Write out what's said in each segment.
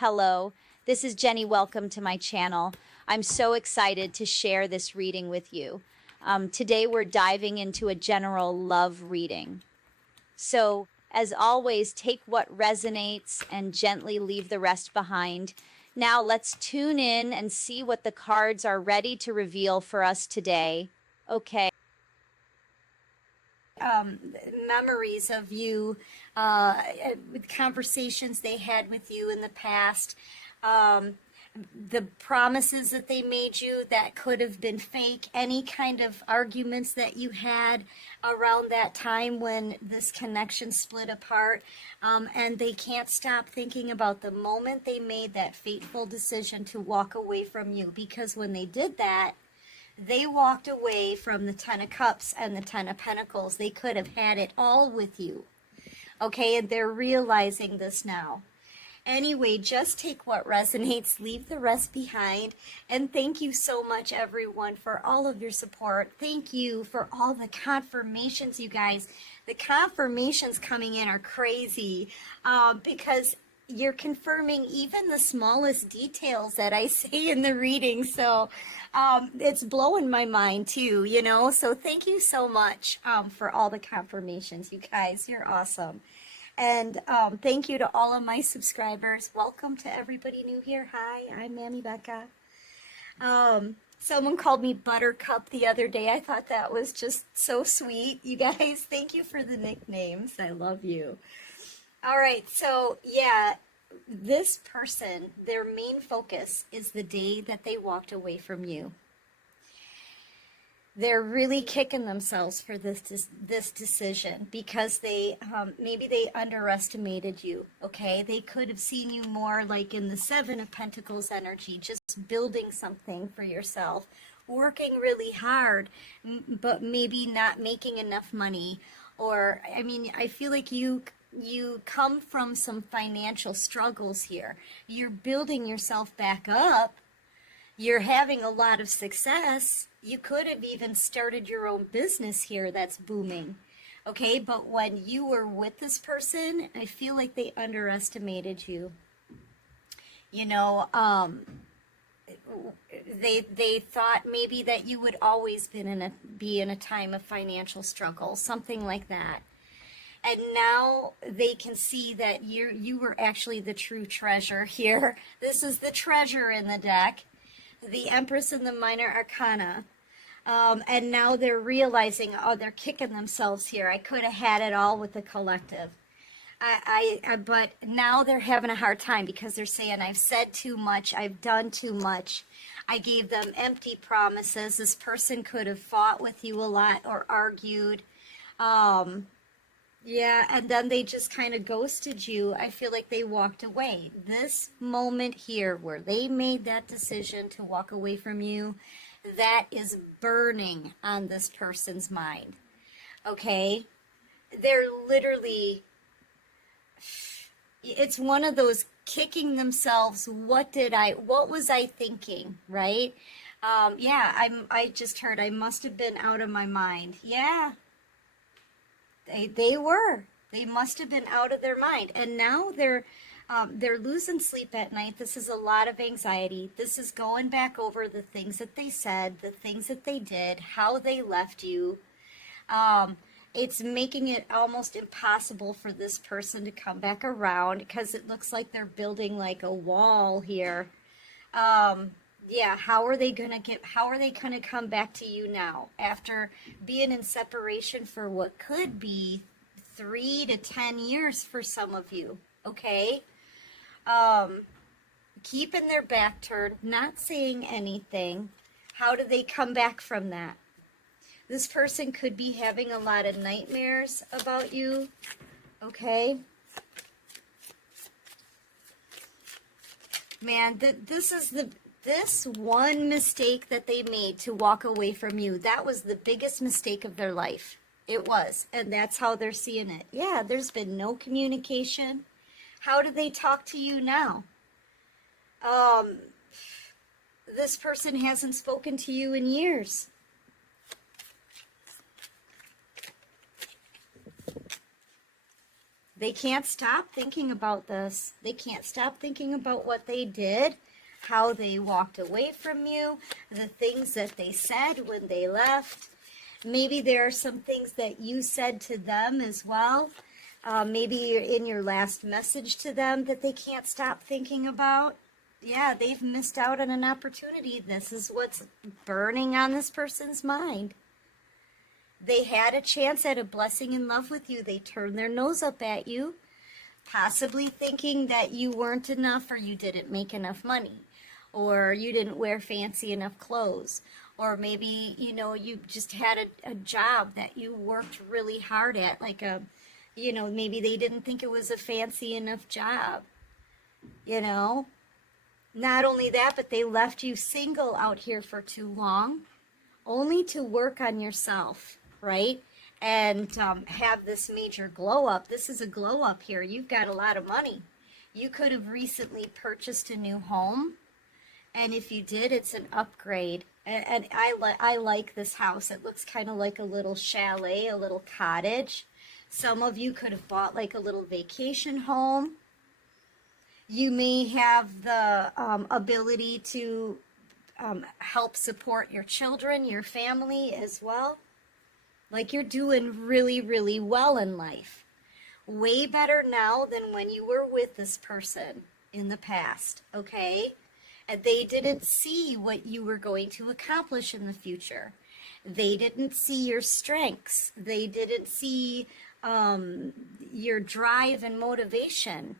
Hello, this is Jenny. Welcome to my channel. I'm so excited to share this reading with you. Today we're diving into a general love reading. So, as always, take what resonates and gently leave the rest behind. Now let's tune in and see what the cards are ready to reveal for us today. Okay. Memories of you, with conversations they had with you in the past, the promises that they made you that could have been fake, any kind of arguments that you had around that time when this connection split apart, and they can't stop thinking about the moment they made that fateful decision to walk away from you, because when they did that, they walked away from the Ten of Cups and the Ten of Pentacles. They could have had it all with you. Okay, and they're realizing this now. Anyway, just take what resonates, leave the rest behind. And thank you so much, everyone, for all of your support. Thank you for all the confirmations, you guys. The confirmations coming in are crazy because you're confirming even the smallest details that I say in the reading. So it's blowing my mind too, you know. So thank you so much for all the confirmations, you guys. You're awesome. And thank you to all of my subscribers. Welcome to everybody new here. Hi, I'm Mammy Becca. Someone called me Buttercup the other day. I thought that was just so sweet. You guys, thank you for the nicknames. I love you. All right, so yeah, this person, their main focus is the day that they walked away from you. They're really kicking themselves for this decision because they maybe they underestimated you. Okay, they could have seen you more like in the Seven of Pentacles energy, just building something for yourself, working really hard, but maybe not making enough money. Or I mean, I feel like you come from some financial struggles here. You're building yourself back up. You're having a lot of success. You could have even started your own business here that's booming. Okay, but when you were with this person, I feel like they underestimated you. You know, they thought maybe that you would always be in a time of financial struggle, something like that. And now they can see that you were actually the true treasure here. This is the treasure in the deck, the Empress and the Minor Arcana. And now they're realizing, oh, they're kicking themselves here. I could have had it all with the collective. But now they're having a hard time because they're saying, I've said too much. I've done too much. I gave them empty promises. This person could have fought with you a lot or argued. Yeah, and then they just kind of ghosted you. I feel like they walked away. This moment here where they made that decision to walk away from you, that is burning on this person's mind. Okay? They're literally, it's one of those kicking themselves. What was I thinking, right? Yeah, I just heard I must have been out of my mind. Yeah. They were. They must have been out of their mind. And now they're losing sleep at night. This is a lot of anxiety. This is going back over the things that they said, the things that they did, how they left you. It's making it almost impossible for this person to come back around because it looks like they're building like a wall here. Yeah, how are they gonna come back to you now after being in separation for what could be 3 to 10 years for some of you? Okay, keeping their back turned, not saying anything. How do they come back from that? This person could be having a lot of nightmares about you. Okay, man, this one mistake that they made to walk away from you, that was the biggest mistake of their life. It was. And that's how they're seeing it. Yeah, there's been no communication. How do they talk to you now? This person hasn't spoken to you in years. They can't stop thinking about this. They can't stop thinking about what they did, how they walked away from you, the things that they said when they left. Maybe there are some things that you said to them as well. Maybe in your last message to them that they can't stop thinking about. Yeah, they've missed out on an opportunity. This is what's burning on this person's mind. They had a chance at a blessing in love with you. They turned their nose up at you, possibly thinking that you weren't enough, or you didn't make enough money, or you didn't wear fancy enough clothes, or maybe, you just had a job that you worked really hard at, like maybe they didn't think it was a fancy enough job, Not only that, but they left you single out here for too long, only to work on yourself, right? And have this major glow up. This is a glow up here. You've got a lot of money. You could have recently purchased a new home. And if you did, it's an upgrade. And I like this house. It looks kind of like a little chalet, a little cottage. Some of you could have bought like a little vacation home. You may have the ability to help support your children, your family as well. Like you're doing really, really well in life. Way better now than when you were with this person in the past, okay? And they didn't see what you were going to accomplish in the future. They didn't see your strengths. They didn't see your drive and motivation.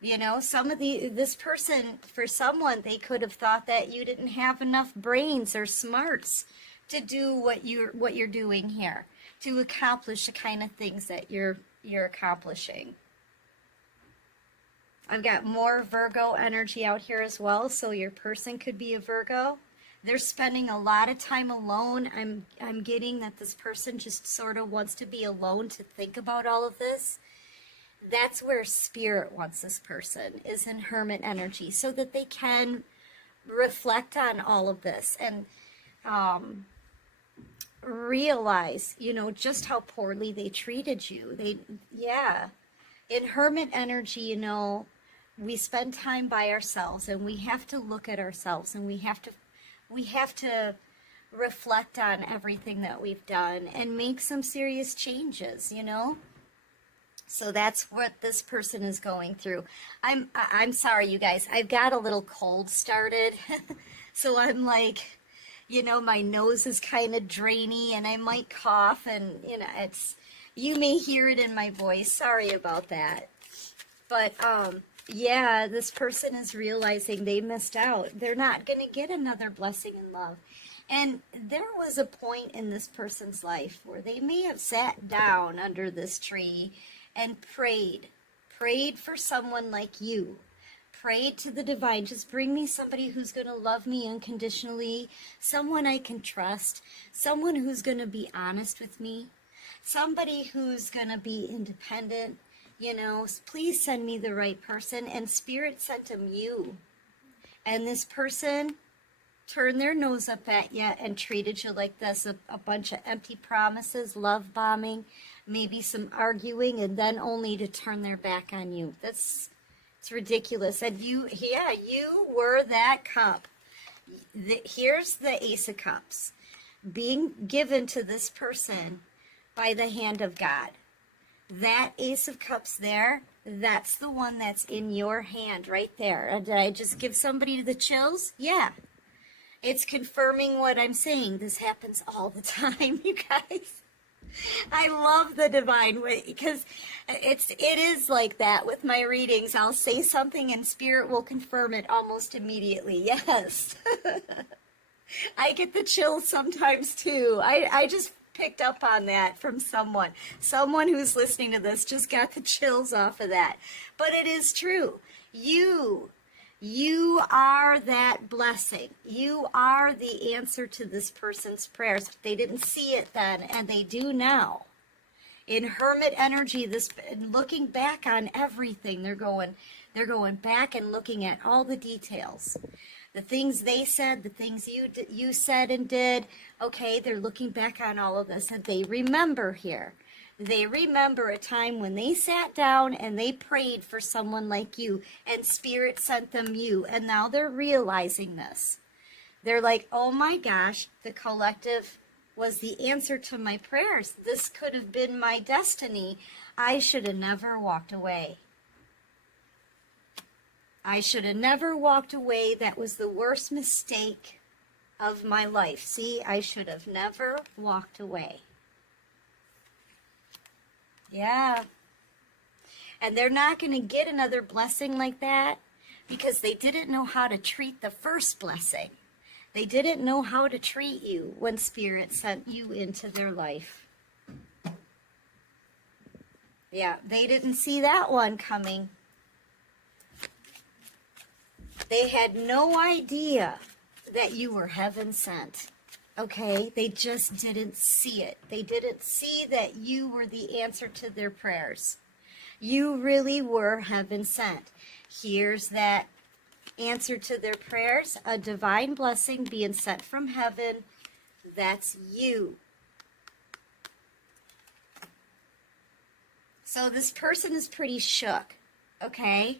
This person, for someone, they could have thought that you didn't have enough brains or smarts to do what you're doing here, to accomplish the kind of things that you're accomplishing. I've got more Virgo energy out here as well, so your person could be a Virgo. They're spending a lot of time alone. I'm getting that this person just sort of wants to be alone to think about all of this. That's where spirit wants this person, is in hermit energy, so that they can reflect on all of this and realize, just how poorly they treated you. In hermit energy, we spend time by ourselves, and we have to look at ourselves, and we have to reflect on everything that we've done and make some serious changes, So that's what this person is going through. I'm sorry, you guys. I've got a little cold started. So I'm like, my nose is kind of drainy, and I might cough, and you may hear it in my voice. Sorry about that. But this person is realizing they missed out. They're not going to get another blessing in love. And there was a point in this person's life where they may have sat down under this tree and prayed for someone like you, prayed to the divine, just bring me somebody who's going to love me unconditionally, someone I can trust, someone who's going to be honest with me, somebody who's going to be independent, please send me the right person. And Spirit sent him you. And this person turned their nose up at you and treated you like this, a bunch of empty promises, love bombing, maybe some arguing, and then only to turn their back on you. It's ridiculous. And you were that cup. Here's the Ace of Cups being given to this person by the hand of God. That Ace of Cups there, that's the one that's in your hand right there. Did I just give somebody the chills? Yeah. It's confirming what I'm saying. This happens all the time, you guys. I love the divine way, because it is like that with my readings. I'll say something and Spirit will confirm it almost immediately. Yes. I get the chills sometimes too. I just picked up on that from someone who's listening to this just got the chills off of that. But it is true. You are that blessing. You are the answer to this person's prayers. They didn't see it then, and they do now. In hermit energy, looking back on everything, they're going back and looking at all the details. The things they said, the things you said and did. Okay, they're looking back on all of this, and they remember here. They remember a time when they sat down and they prayed for someone like you, and Spirit sent them you, and now they're realizing this. They're like, oh my gosh, the collective was the answer to my prayers. This could have been my destiny. I should have never walked away. I should have never walked away. That was the worst mistake of my life. See, I should have never walked away. Yeah. And they're not going to get another blessing like that because they didn't know how to treat the first blessing. They didn't know how to treat you when Spirit sent you into their life. Yeah, they didn't see that one coming. They had no idea that you were heaven sent. Okay? They just didn't see it. They didn't see that you were the answer to their prayers. You really were heaven sent. Here's that answer to their prayers, a divine blessing being sent from heaven. That's you. So this person is pretty shook, okay?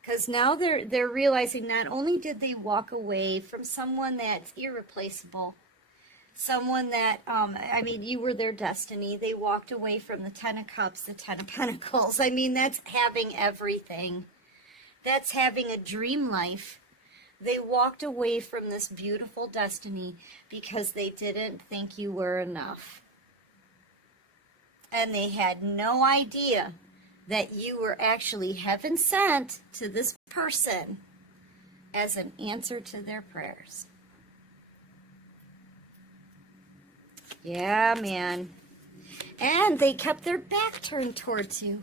Because now they're realizing not only did they walk away from someone that's irreplaceable, someone that, you were their destiny. They walked away from the Ten of Cups, the Ten of Pentacles. I mean, that's having everything. That's having a dream life. They walked away from this beautiful destiny because they didn't think you were enough. And they had no idea that you were actually heaven sent to this person as an answer to their prayers. Yeah, man. And they kept their back turned towards you,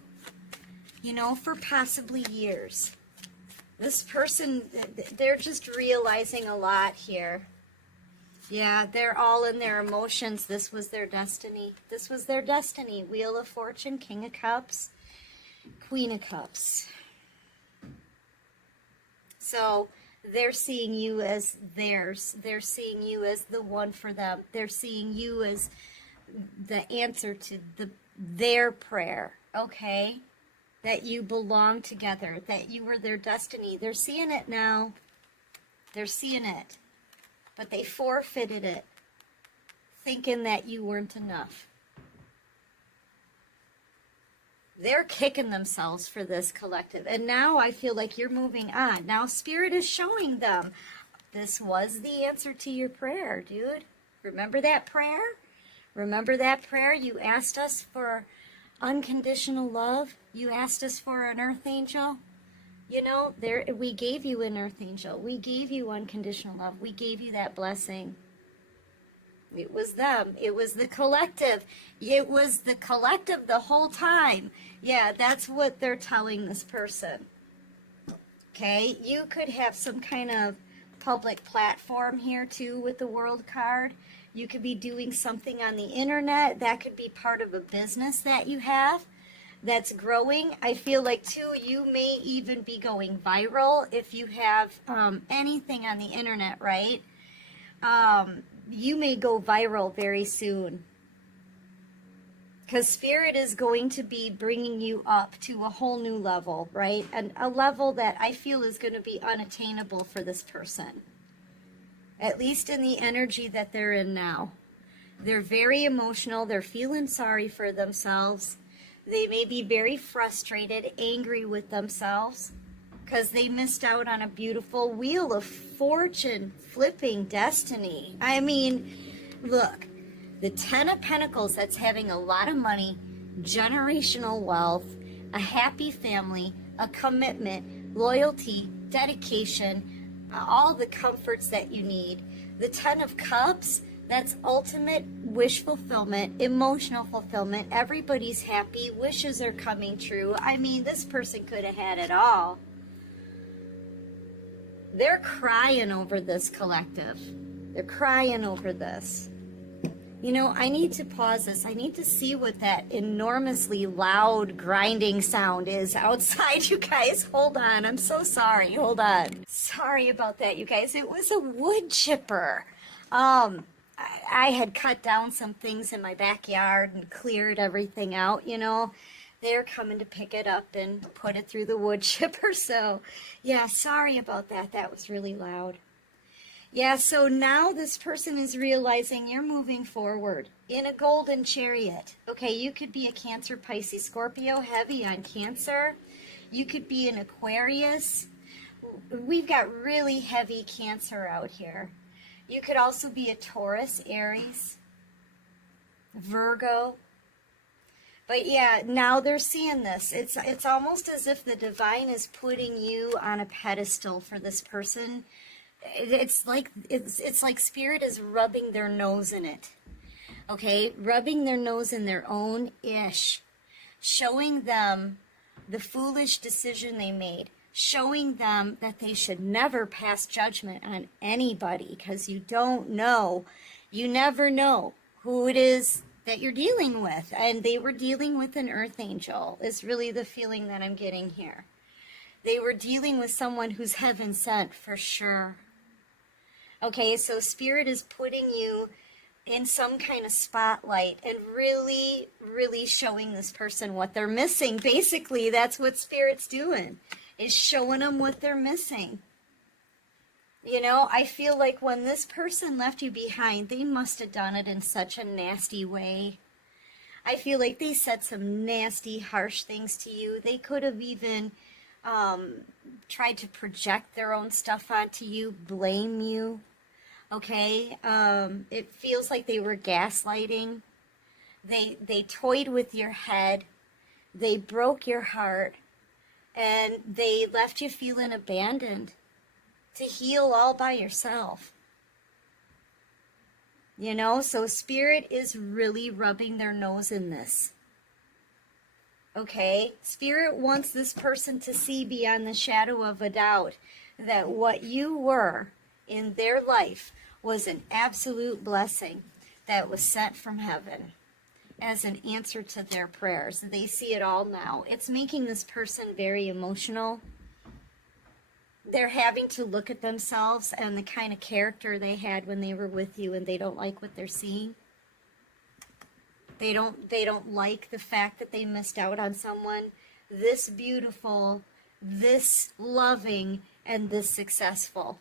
for possibly years. This person, they're just realizing a lot here. Yeah, they're all in their emotions. This was their destiny. This was their destiny. Wheel of Fortune, King of Cups, Queen of Cups. So they're seeing you as theirs. They're seeing you as the one for them. They're seeing you as the answer to their prayer, okay? That you belong together, that you were their destiny. They're seeing it now. They're seeing it. But they forfeited it, thinking that you weren't enough. They're kicking themselves for this collective. And now I feel like you're moving on. Now Spirit is showing them, this was the answer to your prayer, dude. Remember that prayer? Remember that prayer? You asked us for unconditional love. You asked us for an earth angel. We gave you an earth angel. We gave you unconditional love. We gave you that blessing. It was them. It was the collective. It was the collective the whole time. Yeah, that's what they're telling this person. Okay, you could have some kind of public platform here too with the World card. You could be doing something on the internet. That could be part of a business that you have that's growing. I feel like too, you may even be going viral if you have anything on the internet, right? You may go viral very soon. Because Spirit is going to be bringing you up to a whole new level, right? And a level that I feel is going to be unattainable for this person. At least in the energy that they're in now. They're very emotional. They're feeling sorry for themselves. They may be very frustrated, angry with themselves because they missed out on a beautiful Wheel of Fortune flipping destiny. I mean, look, the Ten of Pentacles, that's having a lot of money, generational wealth, a happy family, a commitment, loyalty, dedication, all the comforts that you need. The Ten of Cups, that's ultimate wish fulfillment, emotional fulfillment. Everybody's happy. Wishes are coming true. I mean, this person could have had it all. They're crying over this collective. They're crying over this. I need to pause this. I need to see what that enormously loud grinding sound is outside, you guys. Hold on. I'm so sorry. Hold on. Sorry about that, you guys. It was a wood chipper. I had cut down some things in my backyard and cleared everything out, you know. They're coming to pick it up and put it through the wood chipper. So, yeah, sorry about that. That was really loud. Yeah, so now this person is realizing you're moving forward in a golden chariot. Okay, you could be a Cancer, Pisces, Scorpio, heavy on Cancer. You could be an Aquarius. We've got really heavy Cancer out here. You could also be a Taurus, Aries, Virgo. But yeah, now they're seeing this. It's almost as if the divine is putting you on a pedestal for this person. It's like spirit is rubbing their nose in it. Okay, rubbing their nose in their own ish, showing them the foolish decision they made, showing them that they should never pass judgment on anybody, because you don't know, you never know who it is that you're dealing with. And they were dealing with an earth angel, is really the feeling that I'm getting here. They were dealing with someone who's heaven sent for sure. Okay, so spirit is putting you in some kind of spotlight and really, really showing this person what they're missing. Basically, that's what spirit's doing, is showing them what they're missing. You know, I feel like when this person left you behind, they must have done it in such a nasty way. I feel like they said some nasty, harsh things to you. They could have even tried to project their own stuff onto you, blame you. Okay, it feels like they were gaslighting. They toyed with your head. They broke your heart. And they left you feeling abandoned to heal all by yourself. You know, so spirit is really rubbing their nose in this. Okay, spirit wants this person to see beyond the shadow of a doubt that what you were in their life was an absolute blessing that was sent from heaven as an answer to their prayers. They see it all now. It's making this person very emotional. They're having to look at themselves and the kind of character they had when they were with you, and they don't like what they're seeing. They don't like the fact that they missed out on someone this beautiful, this loving, and this successful.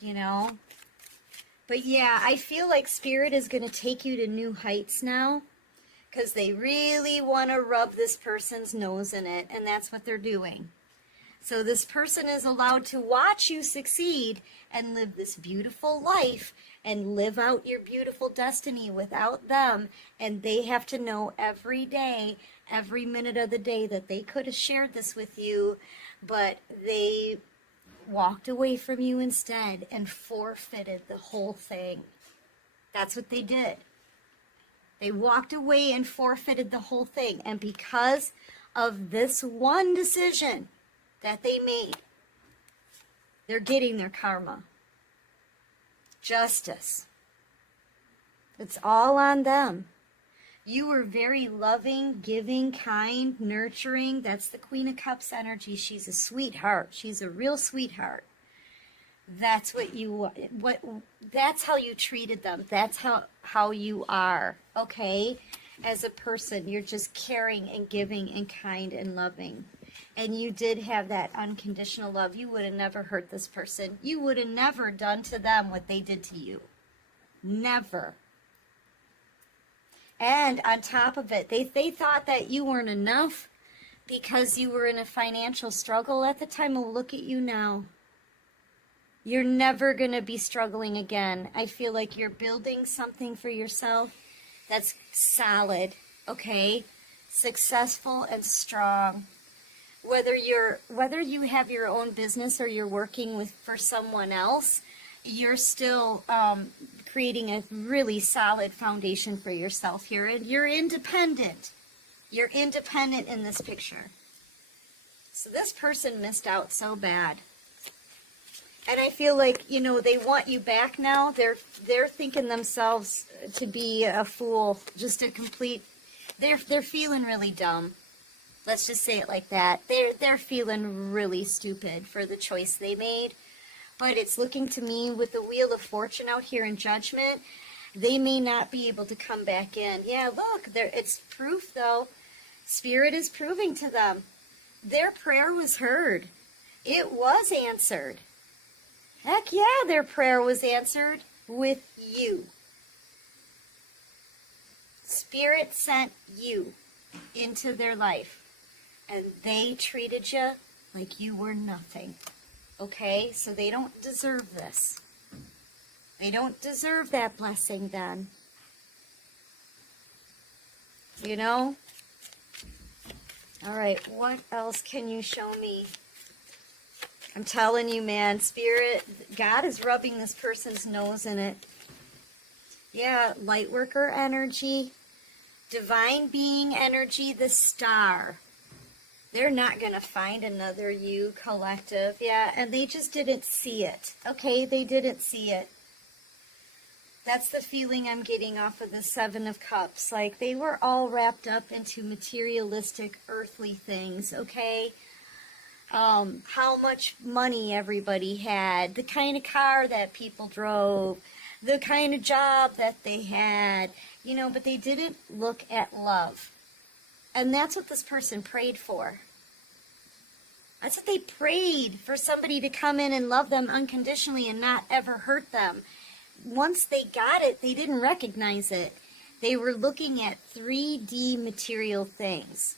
You know? But yeah, I feel like spirit is going to take you to new heights now, because they really want to rub this person's nose in it, and that's what they're doing. So this person is allowed to watch you succeed and live this beautiful life and live out your beautiful destiny without them, and they have to know every day, every minute of the day, that they could have shared this with you, but they walked away from you instead and forfeited the whole thing. That's what they did. They walked away and forfeited the whole thing. And because of this one decision that they made, they're getting their karma. Justice. It's all on them. You were very loving, giving, kind, nurturing. That's the Queen of Cups energy. She's a sweetheart. She's a real sweetheart. That's that's how you treated them. That's how you are, okay? As a person, you're just caring and giving and kind and loving. And you did have that unconditional love. You would have never hurt this person. You would have never done to them what they did to you. Never. And on top of it, they thought that you weren't enough because you were in a financial struggle at the time. Oh, look at you now. You're never going to be struggling again. I feel like you're building something for yourself that's solid, okay? Successful and strong. Whether you have your own business or you're working for someone else, you're still creating a really solid foundation for yourself here, and you're independent. You're independent in this picture. So this person missed out so bad. And I feel like, you know, they want you back now. They're thinking themselves to be a fool, just a complete. They're feeling really dumb. Let's just say it like that. They're feeling really stupid for the choice they made. But it's looking to me with the Wheel of Fortune out here in Judgment, they may not be able to come back in. Yeah, look, there, it's proof though. Spirit is proving to them. Their prayer was heard. It was answered. Heck yeah, their prayer was answered with you. Spirit sent you into their life, and they treated you like you were nothing. Okay? So they don't deserve this. They don't deserve that blessing then. You know? All right, what else can you show me? I'm telling you, man, Spirit, God is rubbing this person's nose in it. Yeah, light worker energy, divine being energy, the star. They're not going to find another you, collective. Yeah, and they just didn't see it. Okay, they didn't see it. That's the feeling I'm getting off of the Seven of Cups. Like, they were all wrapped up into materialistic, earthly things, okay? How much money everybody had, the kind of car that people drove, the kind of job that they had, you know, but they didn't look at love. And that's what this person prayed for. That's what they prayed, for somebody to come in and love them unconditionally and not ever hurt them. Once they got it, they didn't recognize it. They were looking at 3D material things.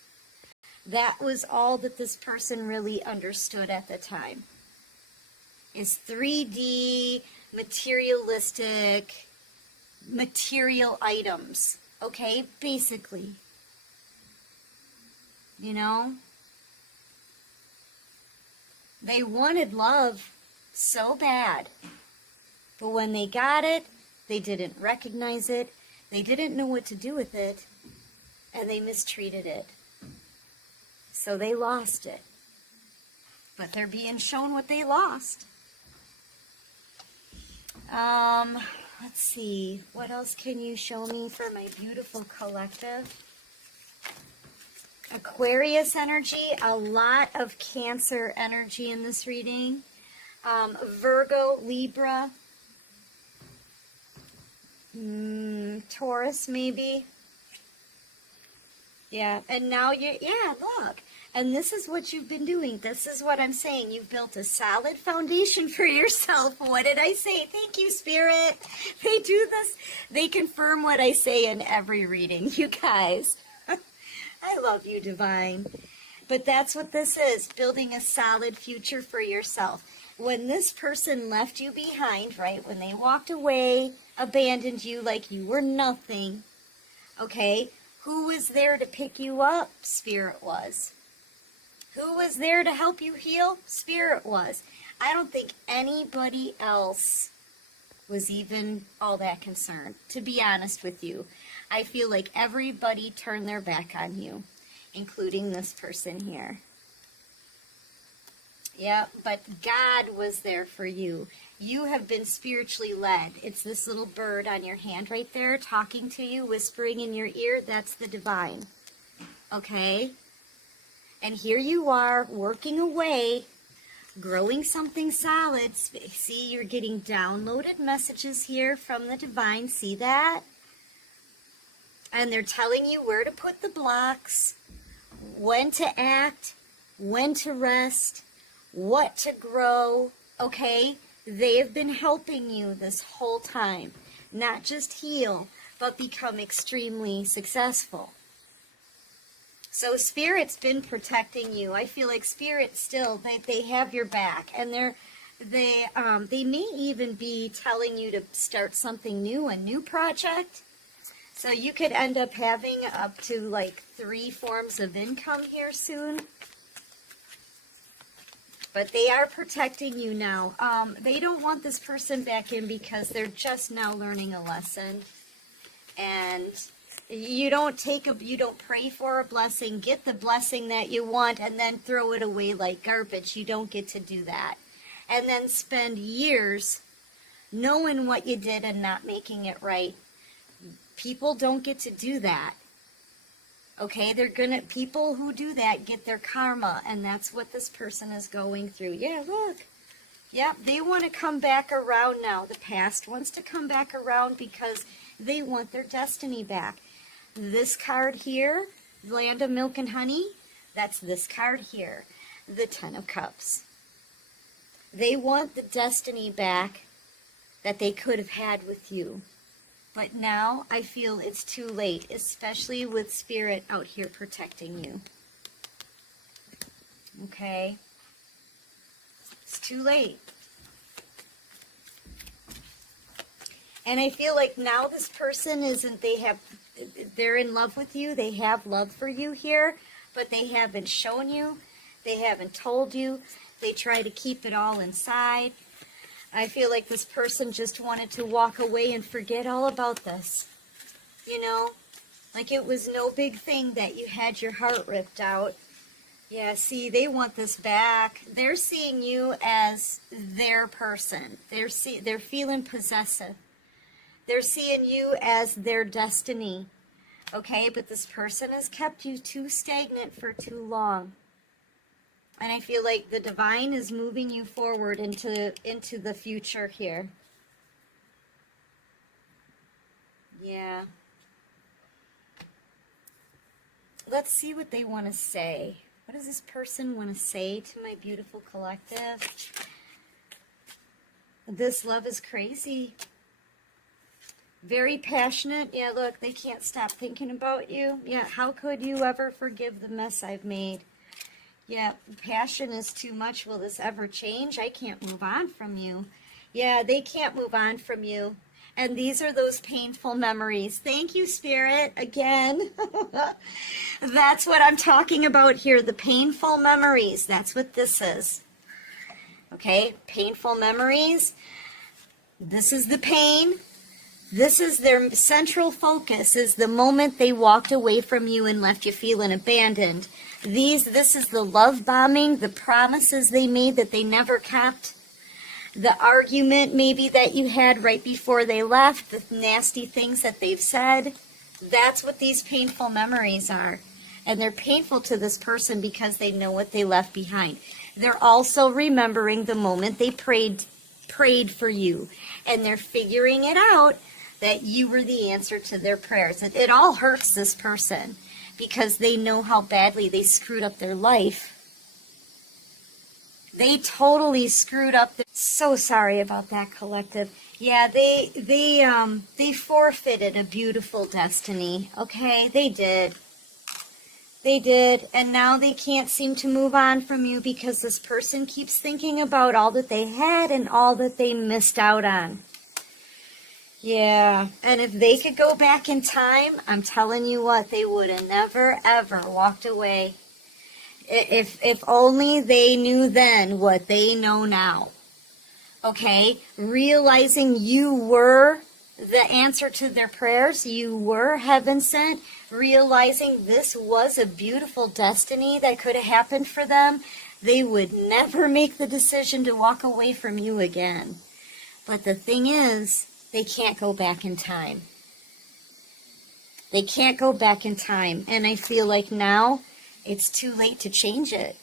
That was all that this person really understood at the time. Is 3D, materialistic, material items. Okay, basically. You know? They wanted love so bad. But when they got it, they didn't recognize it. They didn't know what to do with it. And they mistreated it. So they lost it. But they're being shown what they lost. Let's see. What else can you show me for my beautiful collective? Aquarius energy. A lot of Cancer energy in this reading. Virgo, Libra. Taurus, maybe. Yeah, and now you're, yeah, look. And this is what you've been doing. This is what I'm saying. You've built a solid foundation for yourself. What did I say? Thank you, Spirit. They do this. They confirm what I say in every reading, you guys. I love you, Divine. But that's what this is, building a solid future for yourself. When this person left you behind, right, when they walked away, abandoned you like you were nothing, okay, who was there to pick you up? Spirit was. Who was there to help you heal? Spirit was. I don't think anybody else was even all that concerned, to be honest with you. I feel like everybody turned their back on you, including this person here. Yeah, but God was there for you. You have been spiritually led. It's this little bird on your hand right there talking to you, whispering in your ear. That's the divine. Okay? And here you are working away, growing something solid. See, you're getting downloaded messages here from the divine. See that? And they're telling you where to put the blocks, when to act, when to rest, what to grow, okay? They have been helping you this whole time. Not just heal, but become extremely successful. So Spirit's been protecting you. I feel like Spirit still, they have your back. And they may even be telling you to start something new, a new project. So you could end up having up to like 3 forms of income here soon. But they are protecting you now. They don't want this person back in because they're just now learning a lesson. And you don't pray for a blessing, get the blessing that you want, and then throw it away like garbage. You don't get to do that. And then spend years knowing what you did and not making it right. People don't get to do that. Okay, people who do that get their karma, and that's what this person is going through. Yeah, look. Yep, they want to come back around now. The past wants to come back around because they want their destiny back. This card here, Land of Milk and Honey, that's this card here, the Ten of Cups. They want the destiny back that they could have had with you. But now I feel it's too late, especially with Spirit out here protecting you. Okay? It's too late. And I feel like now this person they're in love with you. They have love for you here, but they haven't shown you. They haven't told you. They try to keep it all inside. I feel like this person just wanted to walk away and forget all about this. You know, like it was no big thing that you had your heart ripped out. Yeah, see, they want this back. They're seeing you as their person. They're feeling possessive. They're seeing you as their destiny. Okay, but this person has kept you too stagnant for too long. And I feel like the divine is moving you forward into the future here. Yeah. Let's see what they want to say. What does this person want to say to my beautiful collective? This love is crazy. Very passionate. Yeah, look, they can't stop thinking about you. Yeah, how could you ever forgive the mess I've made? Yeah, passion is too much. Will this ever change? I can't move on from you. Yeah, they can't move on from you. And these are those painful memories. Thank you, Spirit, again. That's what I'm talking about here, the painful memories. That's what this is. Okay, painful memories. This is the pain. This is their central focus, is the moment they walked away from you and left you feeling abandoned. This is the love bombing, the promises they made that they never kept, the argument maybe that you had right before they left, the nasty things that they've said. That's what these painful memories are. And they're painful to this person because they know what they left behind. They're also remembering the moment they prayed for you. And they're figuring it out that you were the answer to their prayers. It all hurts this person because they know how badly they screwed up their life. They totally screwed up. So sorry about that, collective. Yeah, they forfeited a beautiful destiny. Okay, they did. They did, and now they can't seem to move on from you because this person keeps thinking about all that they had and all that they missed out on. Yeah, and if they could go back in time, I'm telling you what, they would have never, ever walked away. If only they knew then what they know now. Okay, realizing you were the answer to their prayers, you were heaven sent, realizing this was a beautiful destiny that could have happened for them, they would never make the decision to walk away from you again. But the thing is, they can't go back in time. They can't go back in time. And I feel like now it's too late to change it.